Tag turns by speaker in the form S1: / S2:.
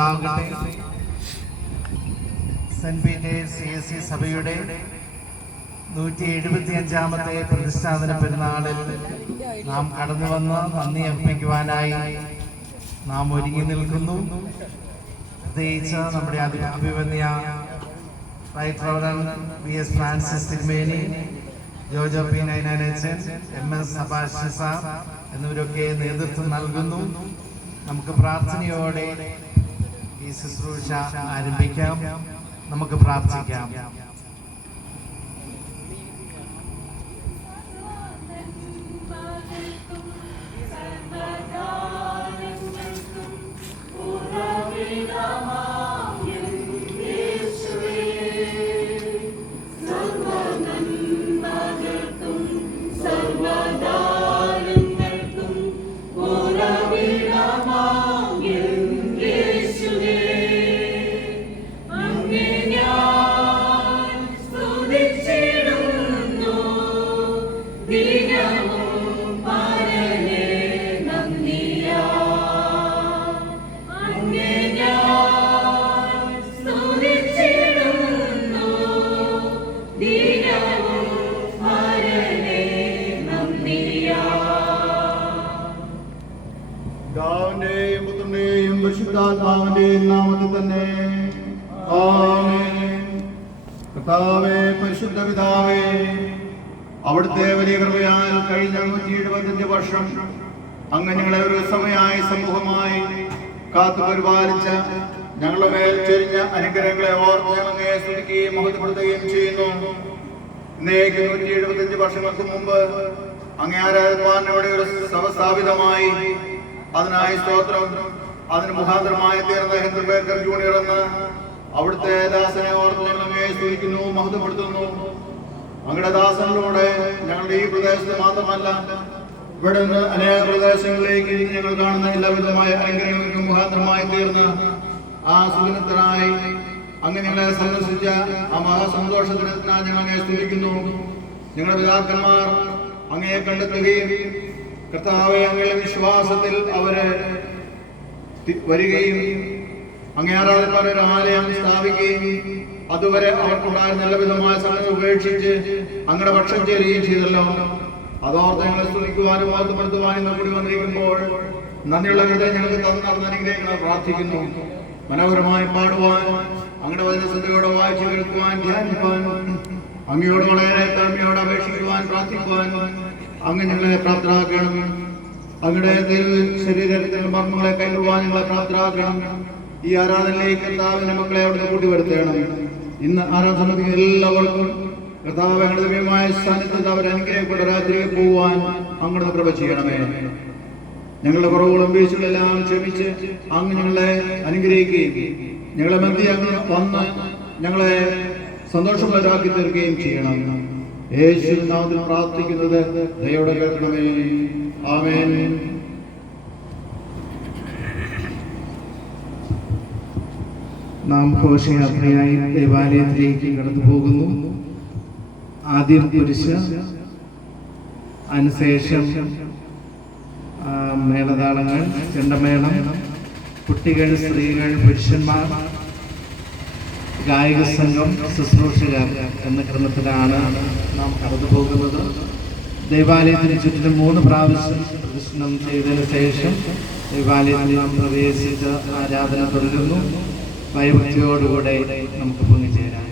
S1: ഉണ്ടാകട്ടെ. Saint Peter's C S C സഭയുടെ നൂറ്റി എഴുപത്തി അഞ്ചാമത്തെ പ്രതിഷ്ഠാപന പെരുന്നാളിൽ നാം കടന്നു വന്ന് നന്ദി അർപ്പിക്കുവാനായി നാം ഒരുങ്ങി നിൽക്കുന്നു. പ്രത്യേകിച്ച് നമ്മുടെ അഭി Abhimanya right reverend V S Francis തിരുമേനി ജോജോ പി നൈനാനേച്ചൻ എം എസ് സബാഷ് എന്നിവരൊക്കെ നേതൃത്വം നൽകുന്നു. നമുക്ക് പ്രാർത്ഥനയോടെ ഈ ശുശ്രൂഷ ആരംഭിക്കാം. നമുക്ക് പ്രാർത്ഥിക്കാം.
S2: പിതാവിന്റെയും പുത്രന്റെയും പരിശുദ്ധാത്മാവിന്റെയും നാമത്തിൽ തന്നെ. ആമേൻ. കർത്താവേ പരിശുദ്ധ പിതാവേ അവിടുത്തെ വലിയ കൃപയാൽ കഴിഞ്ഞ നൂറ്റി എഴുപത്തഞ്ച് വർഷം അങ്ങ് ഞങ്ങളെ ഒരു സമയമായി സമൂഹമായി കാത്തു പരിപാലിച്ച ഞങ്ങളുടെ മേൽ ചൊരിഞ്ഞ അനുഗ്രഹങ്ങളെ ഓർത്ത് ഞങ്ങളെ മഹത്വപ്പെടുത്തുകയും ചെയ്യുന്നു. ഇന്നേക്ക് നൂറ്റി എഴുപത്തഞ്ച് വർഷങ്ങൾക്ക് മുമ്പ് അങ്ങേ ഒരു സഭ സ്ഥാപിതമായി അതിനായി സ്തോത്രം അതിന് മുഖാന്തരമായി തീർന്ന ഹെൻറിബേക്കർ ജൂനിയർ എന്ന് അവിടുത്തെ ദാസനെ ഓർത്ത് ഞങ്ങൾ അങ്ങേ സ്തുതിക്കുന്നു മഹത്വപ്പെടുത്തുന്നു. അങ്ങയുടെ ദാസനിലൂടെ ഞങ്ങളുടെ ഈ പ്രദേശത്ത് മാത്രമല്ല ഇവിടെ നിന്ന് അനേക പ്രദേശങ്ങളിലേക്ക് ഞങ്ങൾ കാണുന്ന എല്ലാവിധമായ അനുഗ്രഹങ്ങൾക്കും മുഖാന്തരമായി തീർന്ന് ആ സുദിനത്തിനായി അങ്ങ് ഞങ്ങളെ സന്ദർശിച്ച ആ മഹാസന്തോഷത്തിനായി ഞങ്ങൾ അങ്ങേ സ്തുതിക്കുന്നു. ഞങ്ങളുടെ പിതാക്കന്മാർ അങ്ങയെ കണ്ടെത്തുകയും കർത്താവെ അങ്ങയുടെ വിശ്വാസത്തിൽ അവരെ വരികയും അങ്ങേ ആരാധന ഒരു ആലയം സ്ഥാപിക്കുകയും അതുവരെ അവർക്കുണ്ടായിരുന്ന എല്ലാവിധമായ സംഗതി ഉപേക്ഷിച്ച് അങ്ങയുടെ പക്ഷം ചേരുകയും ചെയ്തല്ലോ. അതോർത്ത് ഞങ്ങളെ സ്തുതിക്കുവാനും ഓർത്തപ്പെടുത്തുവാനും നമ്മുടെ വന്നിരിക്കുമ്പോൾ നന്ദിയുള്ള വിധം ഞങ്ങൾക്ക് തന്നു നടന്ന പ്രാർത്ഥിക്കുന്നു. മനോഹരമായി പാടുവാൻ അങ്ങയുടെ വചനശ്രദ്ധയോടെ വായിച്ചു കേൾക്കുവാൻ ധ്യാനിപ്പാൻ അങ്ങയോട് വളരെ താഴ്മയോടെ അപേക്ഷിക്കുവാൻ പ്രാർത്ഥിക്കുവാൻ അങ്ങ് ഞങ്ങളെ പ്രാപ്തരാക്കണം. അങ്ങയുടെ ശരീരത്തിൽ മർമ്മങ്ങളെ കൈകൊള്ളുവാൻ ഞങ്ങളെ പ്രാപ്തരാക്കണം. ഈ ആരാധനയിലേക്ക് കർത്താവിന്റെ മക്കളെ അവിടുന്ന് കൂട്ടി വരുത്തേണം ഇന്ന് ആരാധന എല്ലാവർക്കും കർത്താവ് ദിവ്യമായ സാന്നിധ്യത്തിൽ അവർ അനുഗ്രഹപ്പെട്ട രാത്രിയിൽ പോകുവാൻ അങ്ങോട്ട് കൃപ ചെയ്യണമേ. ഞങ്ങളുടെ കുറവുകളും വീഴ്ചകളെല്ലാം ക്ഷമിച്ച് അങ്ങ് ഞങ്ങളെ അനുഗ്രഹിക്കുകയും ഞങ്ങളെ മന്തി അങ്ങ് വന്ന് ഞങ്ങളെ സന്തോഷമുള്ളവരാക്കി തീർക്കുകയും ചെയ്യണം. യേശു നാമത്തിൽ പ്രാർത്ഥിക്കുന്നത് ദയോടെ കേൾക്കണമേ. ആമേൻ.
S1: നാം ഘോഷയാത്രയായി ദേവാലയത്തിലേക്ക് കടന്നു പോകുന്നു ആദ്യം കുരിശ് അതിനുശേഷം മേളതാളങ്ങൾ ചെണ്ടമേളം കുട്ടികൾ സ്ത്രീകൾ പുരുഷന്മാർ ഗായക സംഘം ശുശ്രൂഷകർ എന്ന ക്രമത്തിലാണ് നാം കടന്നു പോകുന്നത് ദേവാലയത്തിന് ചുറ്റിലും മൂന്ന് പ്രാവശ്യം പ്രദർശനം ചെയ്തതിനു ശേഷം ദേവാലയത്തിൽ നാം പ്രവേശിച്ച് ആരാധന തുടരുന്നു. ഭയഭക്തിയോടുകൂടെ നമുക്ക് പങ്കുചേരാം